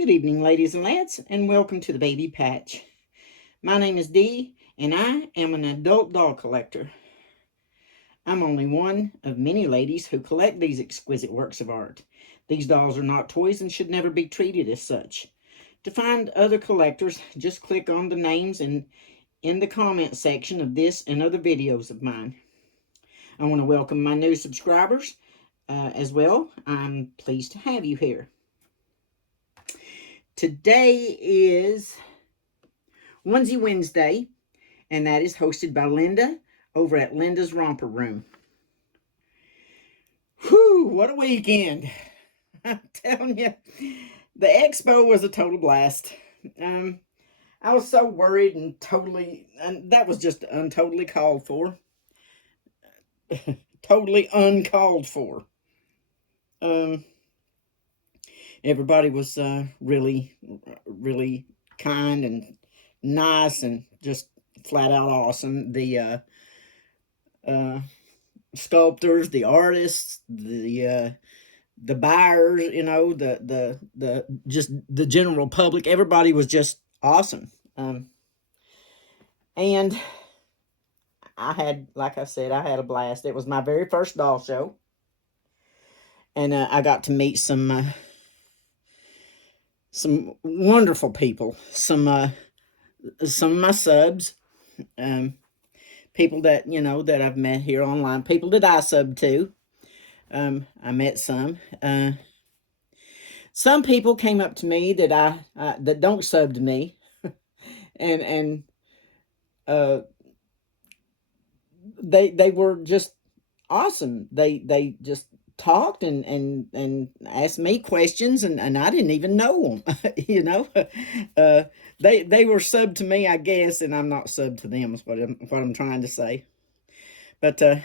Good evening, ladies and lads, and welcome to the Baby Patch. My name is Dee, and I am an adult doll collector. I'm only one of many ladies who collect these exquisite works of art. These dolls are not toys and should never be treated as such. To find other collectors, just click on the names in the comment section of this and other videos of mine. I want to welcome my new subscribers as well. I'm pleased to have you here. Today is Onesie Wednesday, and that is hosted by Linda over at Linda's Romper Room. Whew, what a weekend. I'm telling you, the Expo was a total blast. I was so worried and that was just totally called for. Totally uncalled for. Everybody was really kind and nice and just flat out awesome. The sculptors, the artists, the buyers, you know, the just the general public, everybody was just awesome. And I had, like I said, I had a blast. It was my very first doll show, and I got to meet some wonderful people, some of my subs, people that, you know, that I've met here online, people that I sub to. I met some. Some people came up to me that that don't sub to me, and they were just awesome. They just talked and asked me questions, and I didn't even know them. You know, they were sub to me, I guess, and I'm not sub to them. Is what I'm trying to say. But I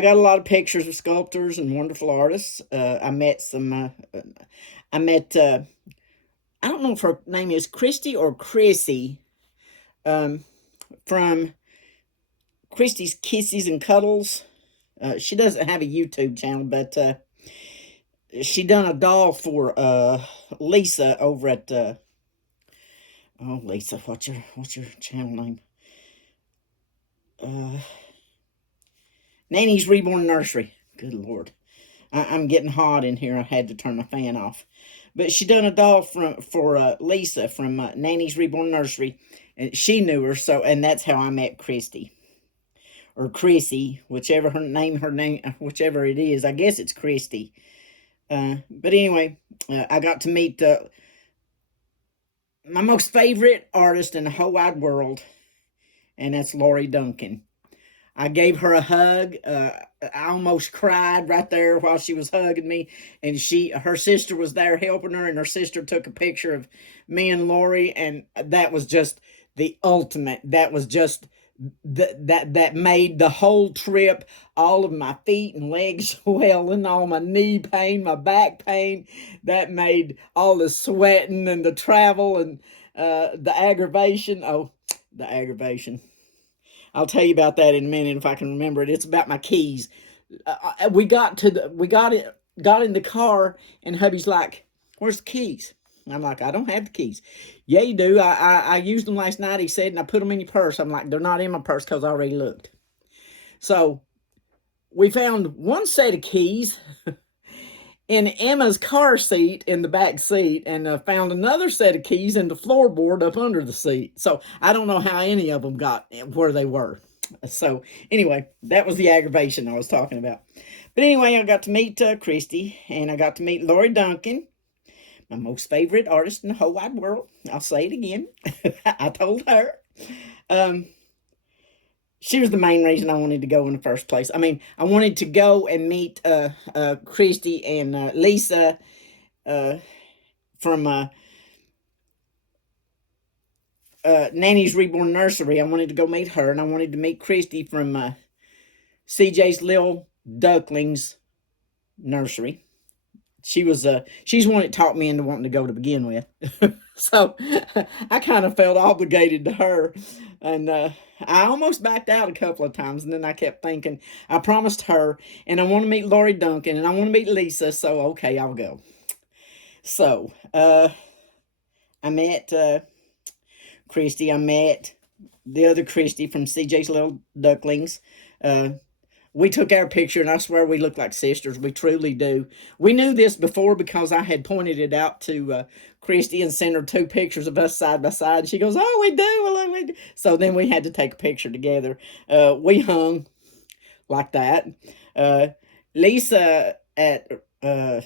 got a lot of pictures of sculptors and wonderful artists. I met some. I met. I don't know if her name is Christy or Chrissy. From Christy's Kisses and Cuddles. She doesn't have a YouTube channel, but she done a doll for Lisa over at oh, Lisa, what's your channel name? Nanny's Reborn Nursery. Good Lord. I'm getting hot in here. I had to turn my fan off. But she done a doll for Lisa from Nanny's Reborn Nursery. And she knew her, and that's how I met Christy. Or Chrissy, whichever whichever it is. I guess it's Christy. But anyway, I got to meet my most favorite artist in the whole wide world, and that's Lori Duncan. I gave her a hug. I almost cried right there while she was hugging me, and her sister was there helping her, and her sister took a picture of me and Lori, and that was just the ultimate. That was just that made the whole trip, all of my feet and legs swelling, all my knee pain, my back pain. That made all the sweating and the travel and the aggravation. Oh, the aggravation. I'll tell you about that in a minute if I can remember it. It's about my keys. We got in the car, and hubby's like, "Where's the keys?" I'm like, "I don't have the keys." "Yeah, you do. I used them last night," he said, "and I put them in your purse." I'm like, "They're not in my purse because I already looked." So we found one set of keys in Emma's car seat in the back seat, and found another set of keys in the floorboard up under the seat. So I don't know how any of them got where they were. So anyway, that was the aggravation I was talking about. But anyway, I got to meet Christy, and I got to meet Lori Duncan, my most favorite artist in the whole wide world. I'll say it again. I told her. She was the main reason I wanted to go in the first place. I mean, I wanted to go and meet Christy and Lisa from Nanny's Reborn Nursery. I wanted to go meet her, and I wanted to meet Christy from CJ's Little Ducklings Nursery. She's the one that taught me into wanting to go to begin with. So I kind of felt obligated to her, and I almost backed out a couple of times, and then I kept thinking, I promised her, and I want to meet Lori Duncan, and I want to meet Lisa, so okay, I'll go. So, I met Christy. I met the other Christy from CJ's Little Ducklings. Uh, we took our picture, and I swear we look like sisters. We truly do. We knew this before because I had pointed it out to Christy and sent her 2 pictures of us side by side. She goes, "Oh, we do." Well, we do. So then we had to take a picture together. We hung like that. Uh, Lisa at oh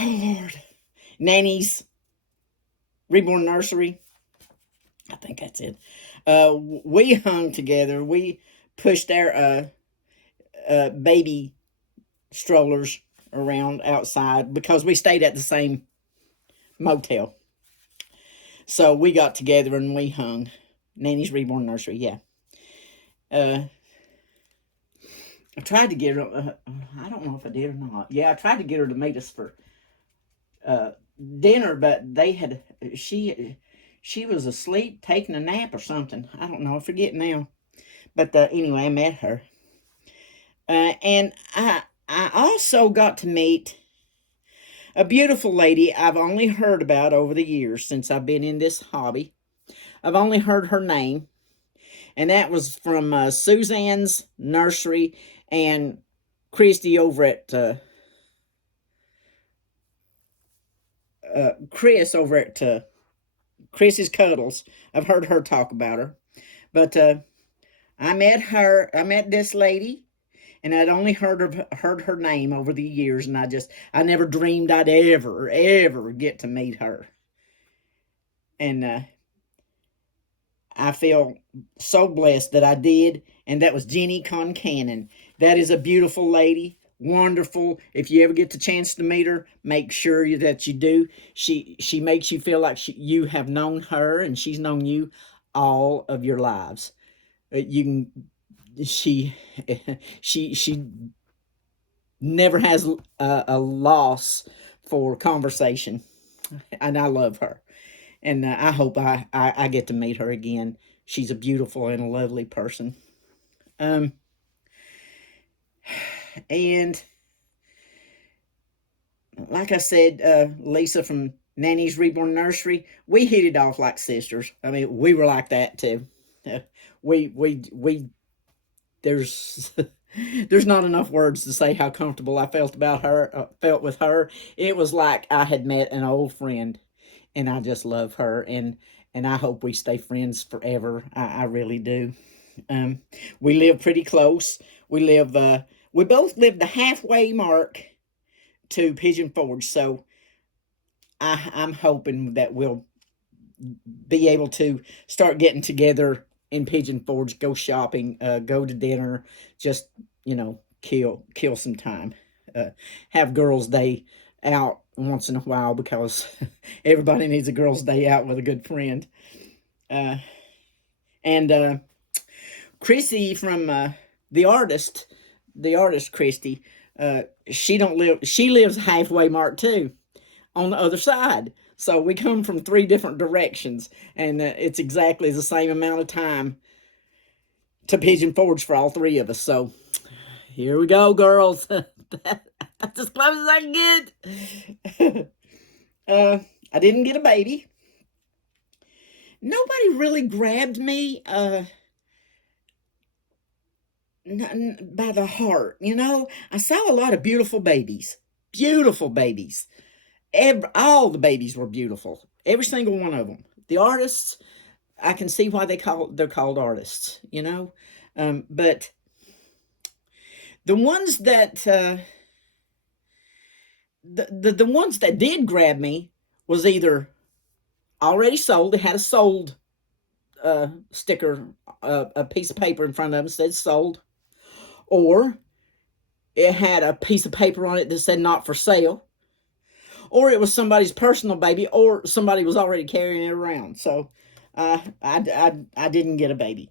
Lord, Nanny's Reborn Nursery. I think that's it. We hung together. We pushed our baby strollers around outside because we stayed at the same motel. So we got together and we hung. Nanny's Reborn Nursery, yeah. I tried to get her, I don't know if I did or not. Yeah, I tried to get her to meet us for dinner, but she was asleep, taking a nap or something. I don't know, I forget now. But anyway, I met her. And I also got to meet a beautiful lady I've only heard about over the years since I've been in this hobby. I've only heard her name, and that was from Suzanne's nursery and Christy over at Chris over at Chris's Cuddles. I've heard her talk about her, but I met her. I met this lady, and I'd only heard her name over the years, and I never dreamed I'd ever get to meet her. And I feel so blessed that I did, and that was Jenny Concannon. That is a beautiful lady, wonderful. If you ever get the chance to meet her, make sure that you do. She makes you feel like you have known her, and she's known you all of your lives. You can she she never has a loss for conversation, and I love her. And I hope I get to meet her again. She's a beautiful and a lovely person. Um, and like I said, Lisa from Nanny's Reborn Nursery, we hit it off like sisters. I mean, we were like that too. Uh, we there's there's not enough words to say how comfortable I felt with her. It was like I had met an old friend, and I just love her, and I hope we stay friends forever. I really do. Um, we live pretty close. We both live the halfway mark to Pigeon Forge, so I'm hoping that we'll be able to start getting together in Pigeon Forge, go shopping, go to dinner, just kill some time, have girls' day out once in a while because everybody needs a girls' day out with a good friend. Uh, and Chrissy from the artist, the artist Christy, she don't live. She lives halfway mark too, on the other side. So we come from 3 different directions, and it's exactly the same amount of time to Pigeon Forge for all 3 of us. So here we go, girls. That's as close as I can get. I didn't get a baby. Nobody really grabbed me by the heart. I saw a lot of beautiful babies. Beautiful babies. All the babies were beautiful. Every single one of them. The artists, I can see why they're called artists. But the ones that the ones that did grab me was either already sold. They had a sold sticker, a piece of paper in front of them that said sold, or it had a piece of paper on it that said not for sale, or it was somebody's personal baby, or somebody was already carrying it around. So I didn't get a baby.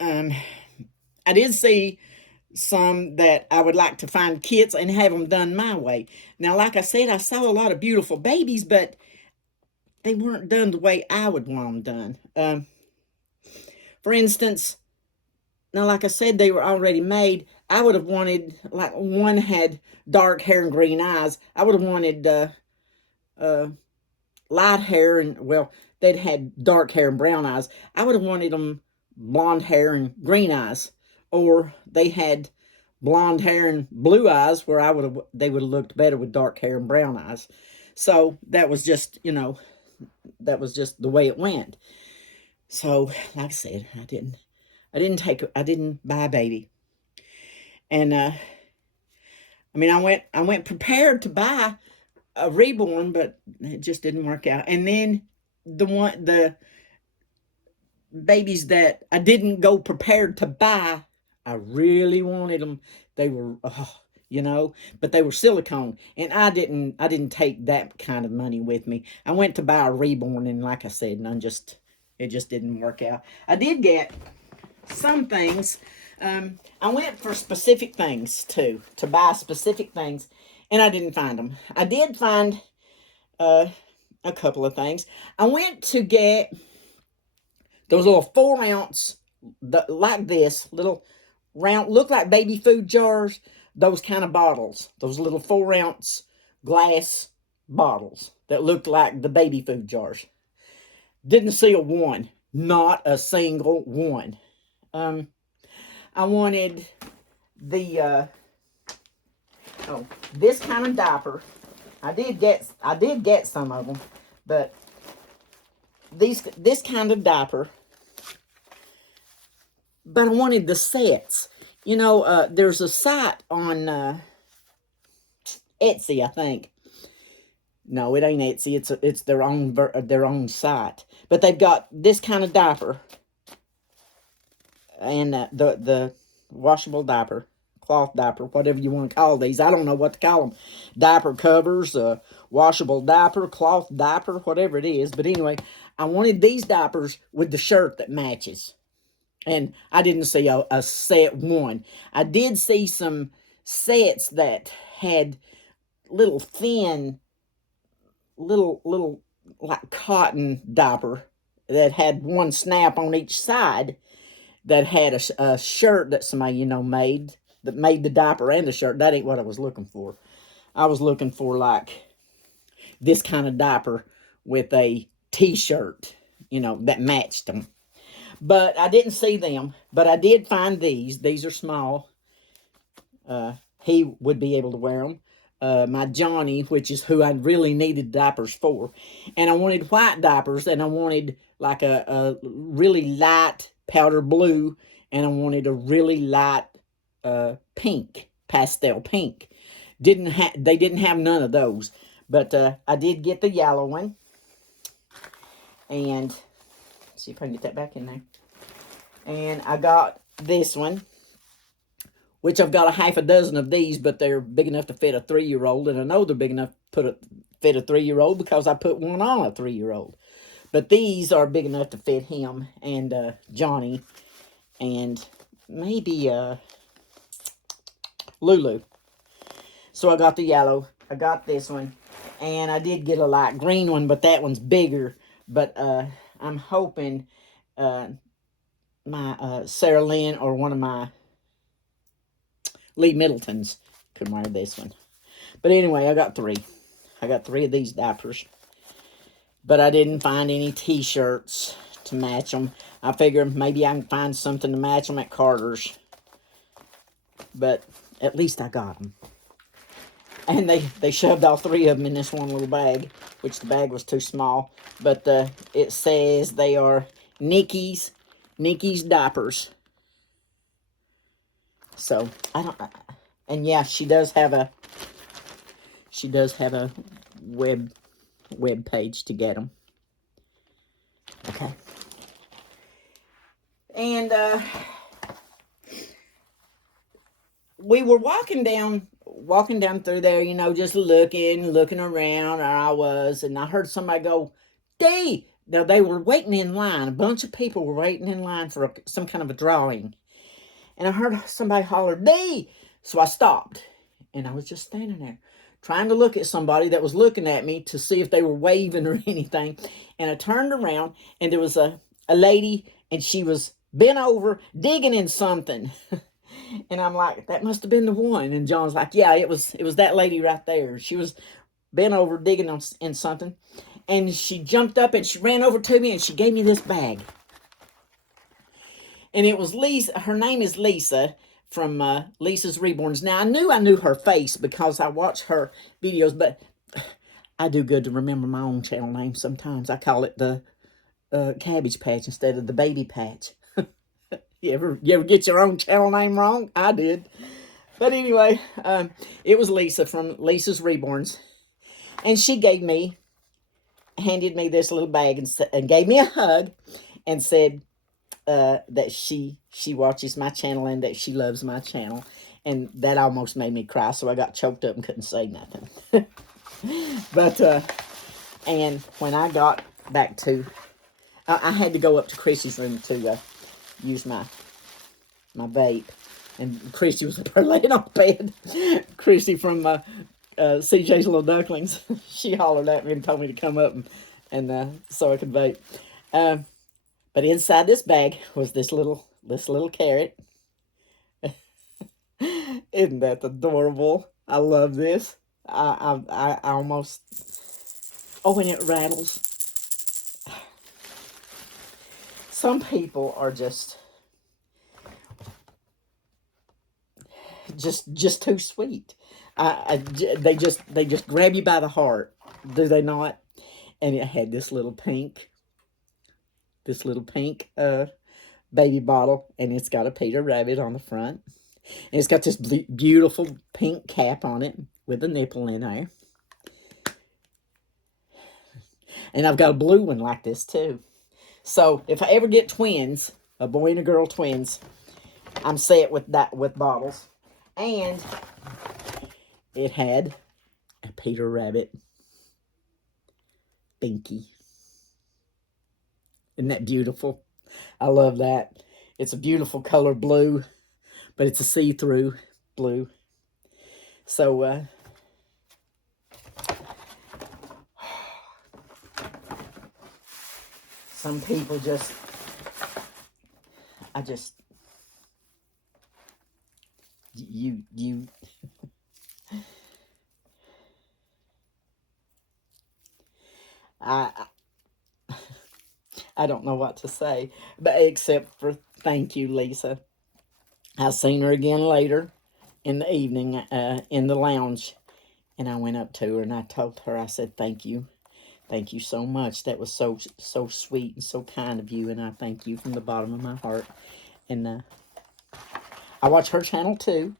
I did see some that I would like to find kits and have them done my way. Now, like I said, I saw a lot of beautiful babies, but they weren't done the way I would want them done. For instance, now, like I said, they were already made. I would have wanted, like one had dark hair and green eyes. I would have wanted light hair and, well, they'd had dark hair and brown eyes. I would have wanted them blonde hair and green eyes. Or they had blonde hair and blue eyes, where they would have looked better with dark hair and brown eyes. So that was just, that was just the way it went. So, like I said, I didn't buy a baby. And I went prepared to buy a Reborn, but it just didn't work out. And then the babies that I didn't go prepared to buy, I really wanted them. They were, but they were silicone, and I didn't take that kind of money with me. I went to buy a Reborn, and like I said, it just didn't work out. I did get some things. I went for specific things too, to buy specific things, and I didn't find them. I did find a couple of things. I went to get those little 4-ounce, like this, little round, look like baby food jars, those kind of bottles, those little 4-ounce glass bottles that looked like the baby food jars. Didn't see a one, not a single one. I wanted the this kind of diaper. I did get some of them, but this kind of diaper. But I wanted the sets. There's a site on Etsy, I think. No, it ain't Etsy. It's their own site. But they've got this kind of diaper, and the washable diaper, cloth diaper, whatever you want to call these. I don't know what to call them. Diaper covers, washable diaper, cloth diaper, whatever it is. But anyway, I wanted these diapers with the shirt that matches. And I didn't see a set one. I did see some sets that had little thin, little like cotton diaper that had one snap on each side, that had a shirt that somebody, made, that made the diaper and the shirt. That ain't what I was looking for. I was looking for like this kind of diaper with a t-shirt, that matched them. But I didn't see them. But I did find these. These are small. He would be able to wear them. My Johnny, which is who I really needed diapers for. And I wanted white diapers. And I wanted like a really light powder blue. And I wanted a really light pink, pastel pink. They didn't have none of those. But I did get the yellow one. And see if I can get that back in there. And I got this one, which I've got a half a dozen of these, but they're big enough to fit a 3-year-old. And I know they're big enough to fit a 3-year-old because I put one on a 3-year-old. But these are big enough to fit him and Johnny and maybe Lulu. So I got the yellow. I got this one. And I did get a light green one, but that one's bigger. But I'm hoping my Sarah Lynn or one of my Lee Middletons could wear this one. But anyway, I got 3. I got 3 of these diapers. But I didn't find any t-shirts to match them. I figured maybe I can find something to match them at Carter's. But at least I got them. And they shoved all 3 of them in this one little bag, which the bag was too small. But it says they are Nikki's diapers. So I don't. And yeah, she does have a web page to get them. Okay. And we were walking down through there, just looking around. I was, and I heard somebody go, "Dee!" Now, they were waiting in line. A bunch of people were waiting in line for some kind of a drawing. And I heard somebody holler, "Dee!" So I stopped. And I was just standing there, trying to look at somebody that was looking at me to see if they were waving or anything. And I turned around, and there was a lady, and she was bent over, digging in something. And I'm like, that must have been the one. And John's like, yeah, it was that lady right there. She was bent over digging in something. And she jumped up and she ran over to me and she gave me this bag. And it was Lisa. Her name is Lisa from Lisa's Reborns. Now, I knew her face because I watch her videos, but I do good to remember my own channel name sometimes. I call it the Cabbage Patch instead of the Baby Patch. You ever get your own channel name wrong? I did. But anyway, it was Lisa from Lisa's Reborns. And she handed me this little bag and gave me a hug and said that she watches my channel and that she loves my channel. And that almost made me cry, so I got choked up and couldn't say nothing. But, and when I got back to, I had to go up to Chrissy's room to use my vape. And Chrissy was up there laying on the bed. Chrissy from CJ's Little Ducklings. She hollered at me and told me to come up and so I could vape. But inside this bag was this little carrot. Isn't that adorable? I love this. I almost... Oh, and it rattles. Some people are just too sweet. They just grab you by the heart, do they not? And it had this little pink baby bottle, and it's got a Peter Rabbit on the front, and it's got this beautiful pink cap on it with a nipple in there. And I've got a blue one like this too. So if I ever get twins, a boy and a girl twins, I'm set with bottles. And it had a Peter Rabbit binky. Isn't that beautiful? I love that. It's a beautiful color blue, but it's a see-through blue. So, some people you I don't know what to say, but except for thank you, Lisa. I seen her again later in the evening in the lounge, and I went up to her and I told her, I said, thank you so much. That was so sweet and so kind of you, and I thank you from the bottom of my heart. And I watch her channel too.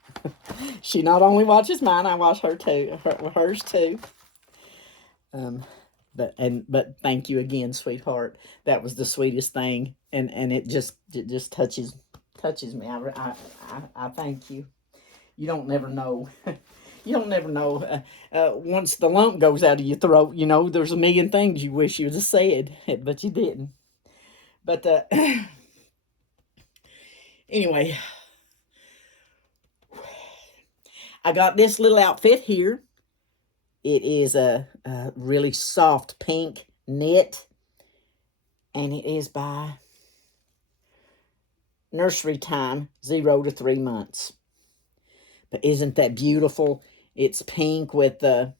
She not only watches mine, I watch hers too. But thank you again, sweetheart. That was the sweetest thing, and it just touches me. I thank you. You don't never know. You don't never know. Once the lump goes out of your throat, you know, there's a million things you wish you would have said, but you didn't. But anyway, I got this little outfit here. It is a really soft pink knit, and it is by Nursery Time, 0 to 3 months. But isn't that beautiful? It's pink with a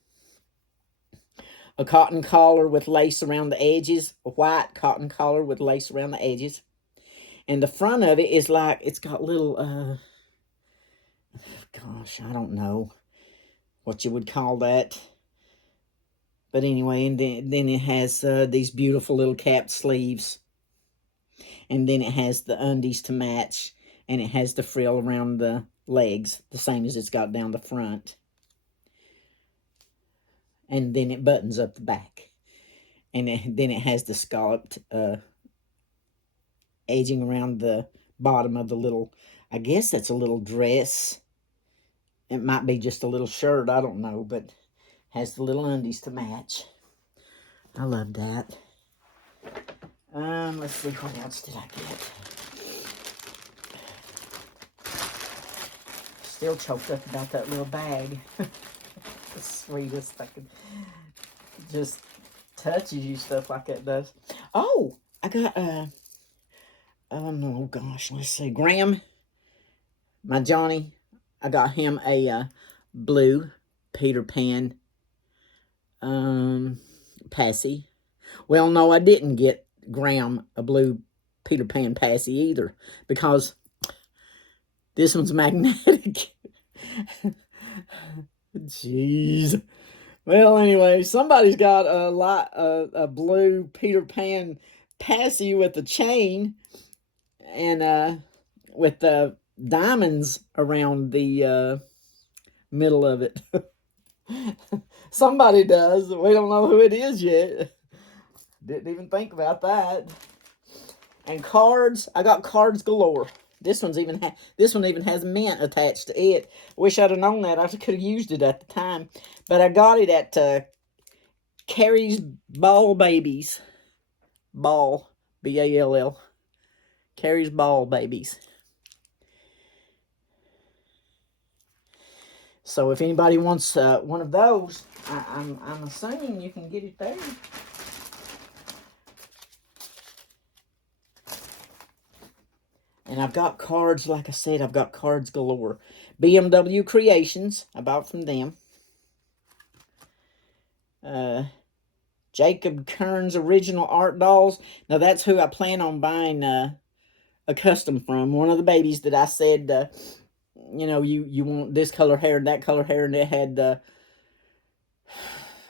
cotton collar with lace around the edges, a white cotton collar with lace around the edges. And the front of it is like, it's got little, gosh, I don't know what you would call that. But anyway, and then it has these beautiful little capped sleeves. And then it has the undies to match. And it has the frill around the legs, the same as it's got down the front. And then it buttons up the back. And then it has the scalloped edging around the bottom of the little, I guess that's a little dress. It might be just a little shirt, I don't know, but has the little undies to match. I love that. Let's see, what else did I get? Still choked up about that little bag. The sweetest fucking, just touches you, stuff like that does. Oh, I got, oh gosh, let's see, graham My Johnny, I got him a blue Peter Pan Passy. Well, no, I didn't get Graham a blue Peter Pan Passy either, because this one's magnetic. Jeez. Well, anyway, somebody's got a blue Peter Pan Passy with a chain and with the diamonds around the middle of it. Somebody does. We don't know who it is yet. Didn't even think about that. And cards. I got cards galore. This one even has mint attached to it. Wish I'd have known that. I could have used it at the time. But I got it at Carrie's Ball Babies. Ball. B-A-L-L. Carrie's Ball Babies. So if anybody wants one of those, I'm assuming you can get it there. And I've got cards, like I said, I've got cards galore. BMW Creations, I bought from them. Jacob Kern's Original Art Dolls. Now that's who I plan on buying a custom from. One of the babies that I said, you know, you want this color hair and that color hair, and it had,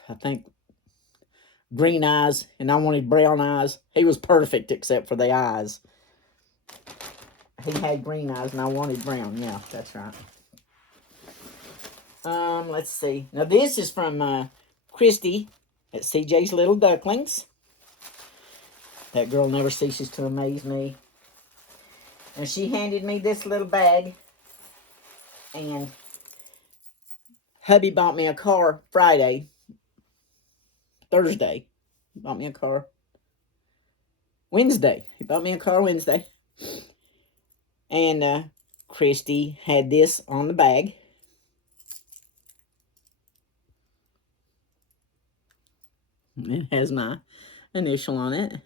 I think, green eyes, and I wanted brown eyes. He was perfect except for the eyes. He had green eyes, and I wanted brown. Yeah, that's right. Let's see. Now, this is from Christy at CJ's Little Ducklings. That girl never ceases to amaze me. And she handed me this little bag. And hubby bought me a car Thursday. He bought me a car Wednesday. He bought me a car Wednesday. And Christy had this on the bag. It has my initial on it.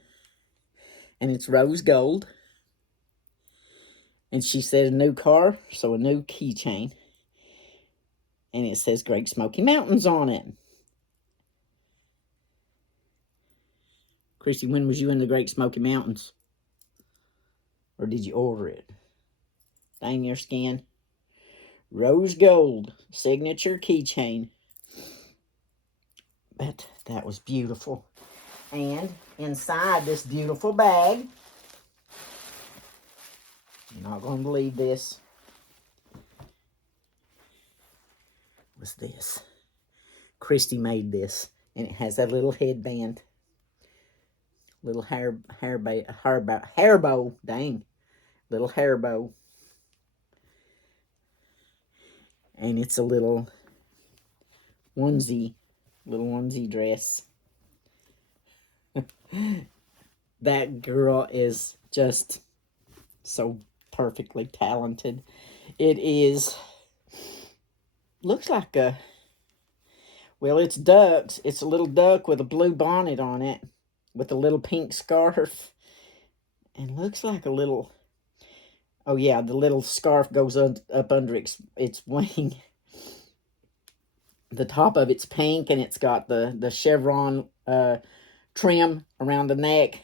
And it's rose gold. And she said a new car, so a new keychain. And it says Great Smoky Mountains on it. Christy, when was you in the Great Smoky Mountains? Or did you order it? Dang your skin. Rose gold signature keychain. But that was beautiful. And inside this beautiful bag, you're not going to believe this, was this. Christy made this, and it has that little headband. Little hair bow, dang. Little hair bow. And it's a little onesie dress. That girl is just so perfectly talented. It is, looks like well, it's ducks. It's a little duck with a blue bonnet on it, with a little pink scarf. And looks like a little, oh yeah, the little scarf goes up under its wing. The top of it's pink, and it's got the chevron trim around the neck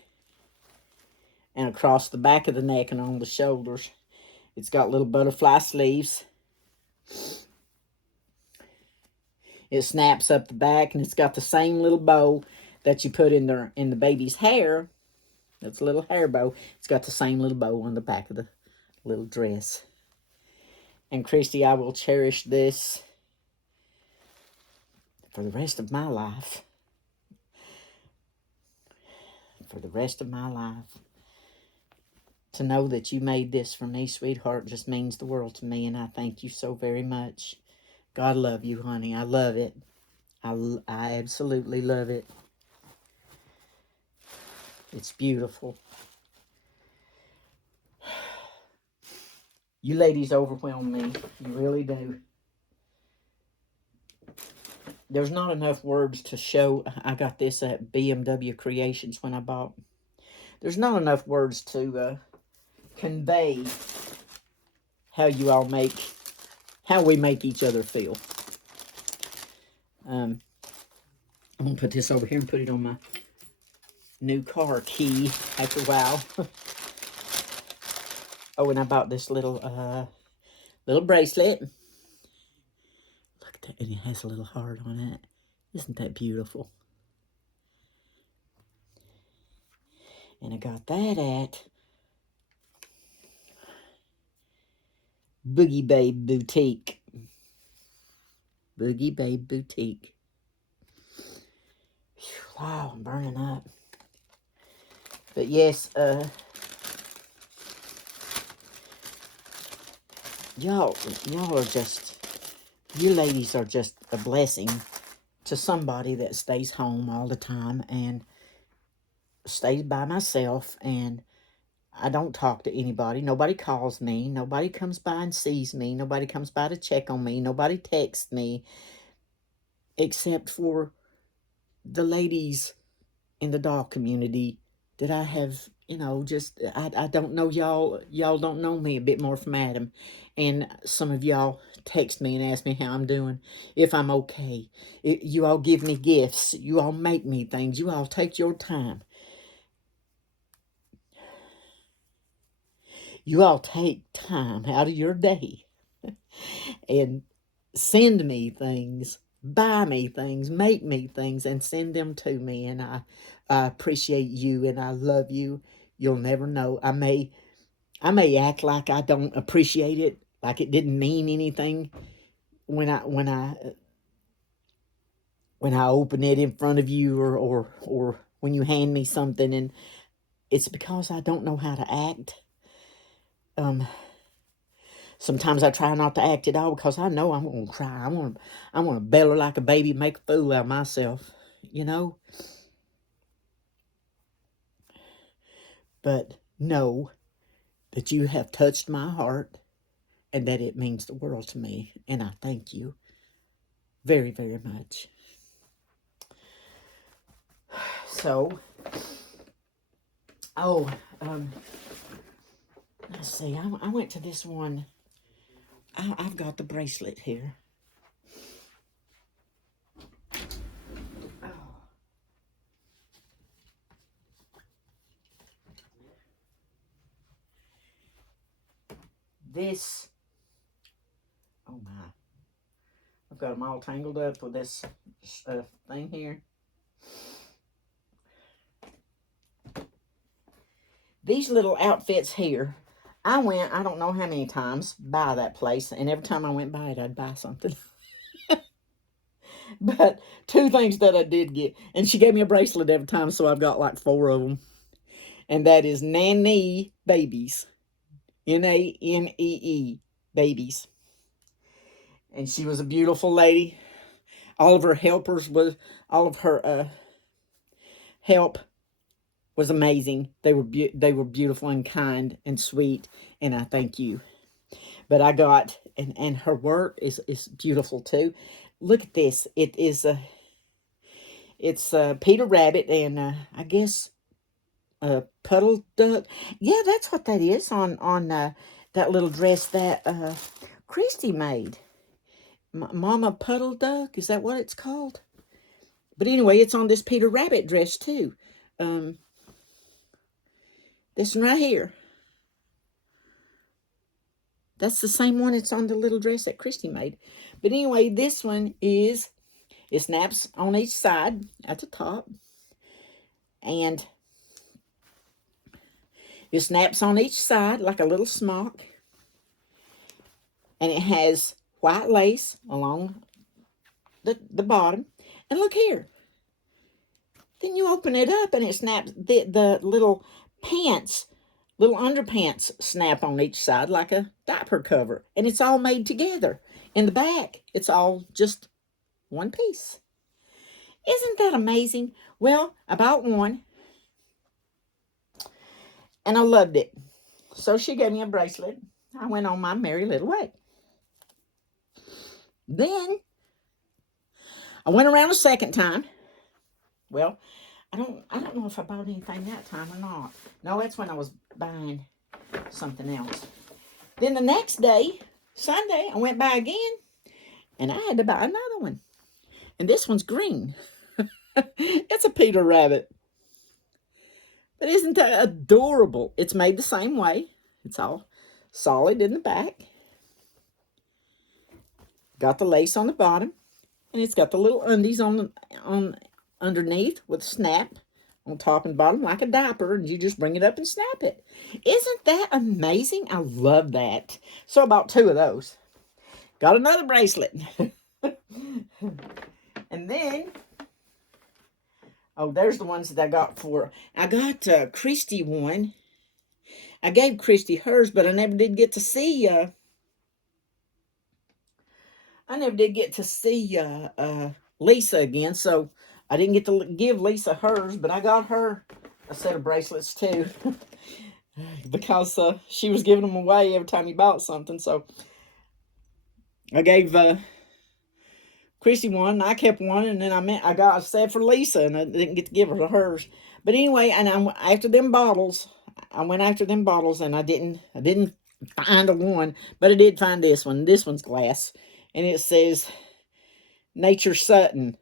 and across the back of the neck and on the shoulders. It's got little butterfly sleeves. It snaps up the back, and it's got the same little bow that you put in the baby's hair. That's a little hair bow. It's got the same little bow on the back of the little dress. And Christy, I will cherish this for the rest of my life. For the rest of my life. To know that you made this for me, sweetheart, just means the world to me, and I thank you so very much. God love you, honey. I love it. I absolutely love it. It's beautiful. You ladies overwhelm me. You really do. There's not enough words to show. I got this at BMW Creations when I bought. There's not enough words to convey how we make each other feel. I'm going to put this over here and put it on my new car key after a while. Oh, and I bought this little bracelet. Look at that, and it has a little heart on it. Isn't that beautiful? And I got that at Boogie Babe Boutique. Boogie Babe Boutique. Whew, wow, I'm burning up. But yes, y'all are just, you ladies are just a blessing to somebody that stays home all the time and stays by myself, and I don't talk to anybody. Nobody calls me. Nobody comes by and sees me. Nobody comes by to check on me. Nobody texts me, except for the ladies in the dog community that I have, you know, just, I don't know y'all. Y'all don't know me a bit more from Adam. And some of y'all text me and ask me how I'm doing, if I'm okay. You all give me gifts. You all make me things. You all take your time. You all take time out of your day and send me things, buy me things, make me things, and send them to me. And I appreciate you, and I love you. You'll never know. I may act like I don't appreciate it, like it didn't mean anything when I open it in front of you, or when you hand me something, and it's because I don't know how to act. Sometimes I try not to act at all because I know I'm going to cry. I'm going to bellow like a baby, make a fool out of myself, you know. But know that you have touched my heart and that it means the world to me. And I thank you very, very much. So, let's see. I went to this one. I've got the bracelet here. This, oh my, I've got them all tangled up with this thing here. These little outfits here, I went, I don't know how many times, by that place, and every time I went by it, I'd buy something. But two things that I did get, and she gave me a bracelet every time, so I've got like 4 of them. And that is Nanny Babies. Nanee Babies. And she was a beautiful lady. All of her help was amazing. They were beautiful and kind and sweet, and I thank you. But I got, and her work is beautiful too. Look at this. It's Peter Rabbit and I guess Puddle Duck. Yeah, that's what that is on that little dress that Christy made. Mama Puddle Duck, is that what it's called? But anyway, it's on this Peter Rabbit dress too. This one right here. That's the same one. It's on the little dress that Christy made. But anyway, this one is, it snaps on each side at the top. And it snaps on each side like a little smock. And it has white lace along the bottom. And look here. Then you open it up and it snaps, the little pants, little underpants snap on each side like a diaper cover. And it's all made together. In the back, it's all just one piece. Isn't that amazing? Well, I bought one. And I loved it. So she gave me a bracelet. I went on my merry little way. Then I went around a second time. Well, I don't know if I bought anything that time or not. No, that's when I was buying something else. Then the next day, Sunday, I went by again, and I had to buy another one. And this one's green. It's a Peter Rabbit. But isn't that adorable? It's made the same way. It's all solid in the back. Got the lace on the bottom. And it's got the little undies on underneath with a snap on top and bottom like a diaper. And you just bring it up and snap it. Isn't that amazing? I love that. So I bought 2 of those. Got another bracelet. And then, oh, there's the ones that I got for, I got Christy one. I gave Christy hers, but I never did get to see, Lisa again, so I didn't get to give Lisa hers, but I got her a set of bracelets too. Because she was giving them away every time you bought something, so I gave Christy one, and I kept one, and then I got a set for Lisa, and I didn't get to give her hers. But anyway, and I went after them bottles, and I didn't find a one, but I did find this one. This one's glass, and it says Nature Sutton.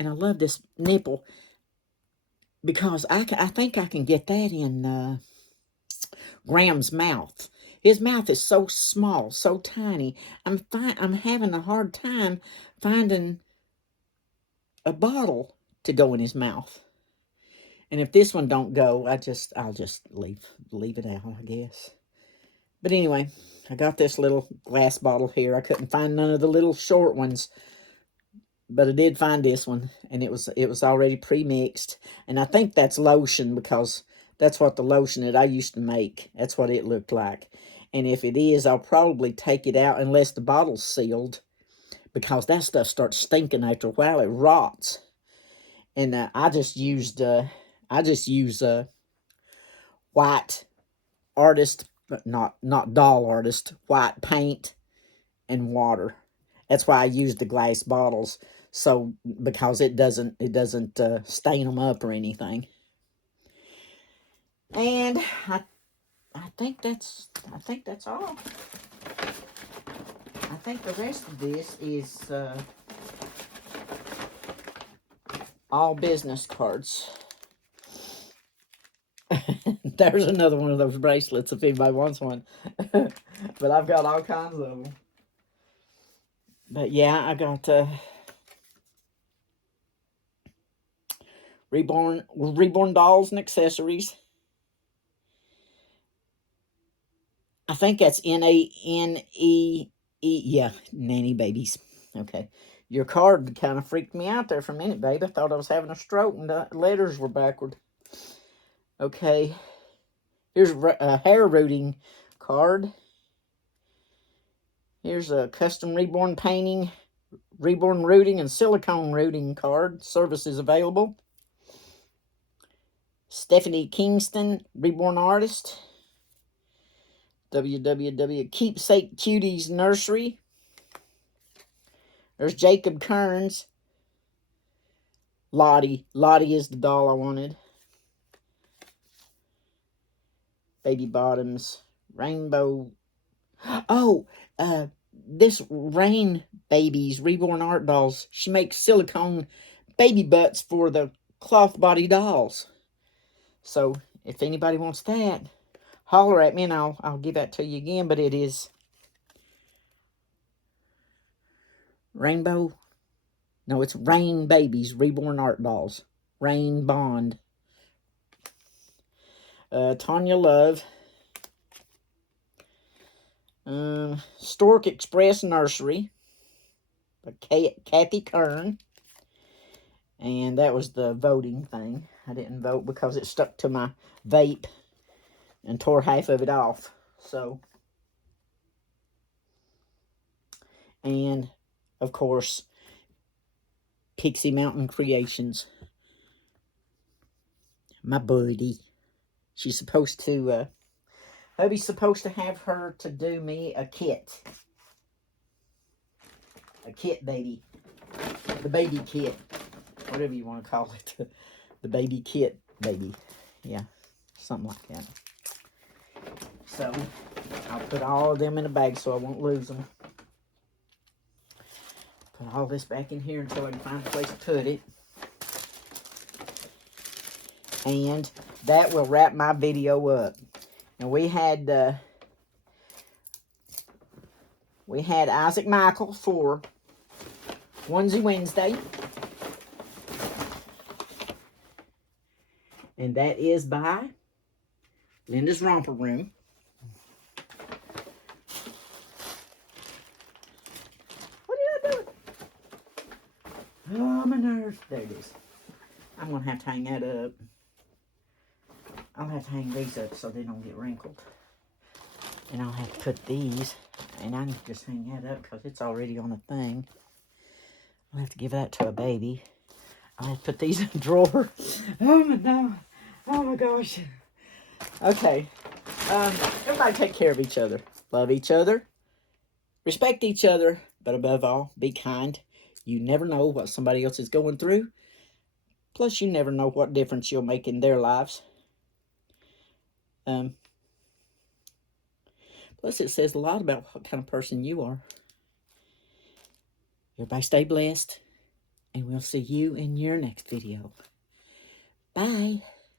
And I love this nipple because I think I can get that in Graham's mouth. His mouth is so small, so tiny. I'm having a hard time finding a bottle to go in his mouth. And if this one don't go, I'll just leave it out, I guess. But anyway, I got this little glass bottle here. I couldn't find none of the little short ones, but I did find this one, and it was already pre-mixed. And I think that's lotion, because that's what the lotion that I used to make, that's what it looked like. And if it is, I'll probably take it out unless the bottle's sealed, because that stuff starts stinking after a while. It rots. And I just use white artist, but not doll artist, white paint and water. That's why I use the glass bottles, so because it doesn't stain them up or anything. And I think that's all. I think the rest of this is all business cards. There's another one of those bracelets if anybody wants one. But I've got all kinds of them. But yeah, I got Reborn dolls and accessories. I think that's N-A-N-E-E. Yeah, Nanny Babies. Okay. Your card kind of freaked me out there for a minute, babe. I thought I was having a stroke and the letters were backward. Okay. Here's a hair rooting card. Here's a custom Reborn painting, Reborn rooting, and silicone rooting card. Services available. Stephanie Kingston, Reborn artist. www. Keepsake Cuties Nursery. There's Jacob Kearns. Lottie. Lottie is the doll I wanted. Baby Bottoms. Rainbow. Oh, this Rain Babies Reborn art dolls. She makes silicone baby butts for the cloth body dolls. So if anybody wants that, holler at me and I'll give that to you again. But it is Rainbow. No, it's Rain Babies Reborn art dolls. Rain Bond. Tanya Love. Stork Express Nursery by Kathy Kern. And that was the voting thing. I didn't vote because it stuck to my vape and tore half of it off. So, and of course, Pixie Mountain Creations. My buddy. She's supposed to, hubby's supposed to have her to do me a kit. A kit, baby. The baby kit. Whatever you want to call it. The baby kit, baby. Yeah, something like that. So, I'll put all of them in a bag so I won't lose them. Put all this back in here until I can find a place to put it. And that will wrap my video up. And we had Isaac Michael for Onesie Wednesday. And that is by Linda's Romper Room. What did I do? Oh, my nerves. There it is. I'm going to have to hang that up. I'll have to hang these up so they don't get wrinkled. And I'll have to put these, and I can just hang that up because it's already on a thing. I'll have to give that to a baby. I'll have to put these in a drawer. Oh my God. Oh my gosh. Okay. Everybody take care of each other. Love each other. Respect each other. But above all, be kind. You never know what somebody else is going through. Plus, you never know what difference you'll make in their lives. Plus, it says a lot about what kind of person you are. Everybody stay blessed. And we'll see you in your next video. Bye.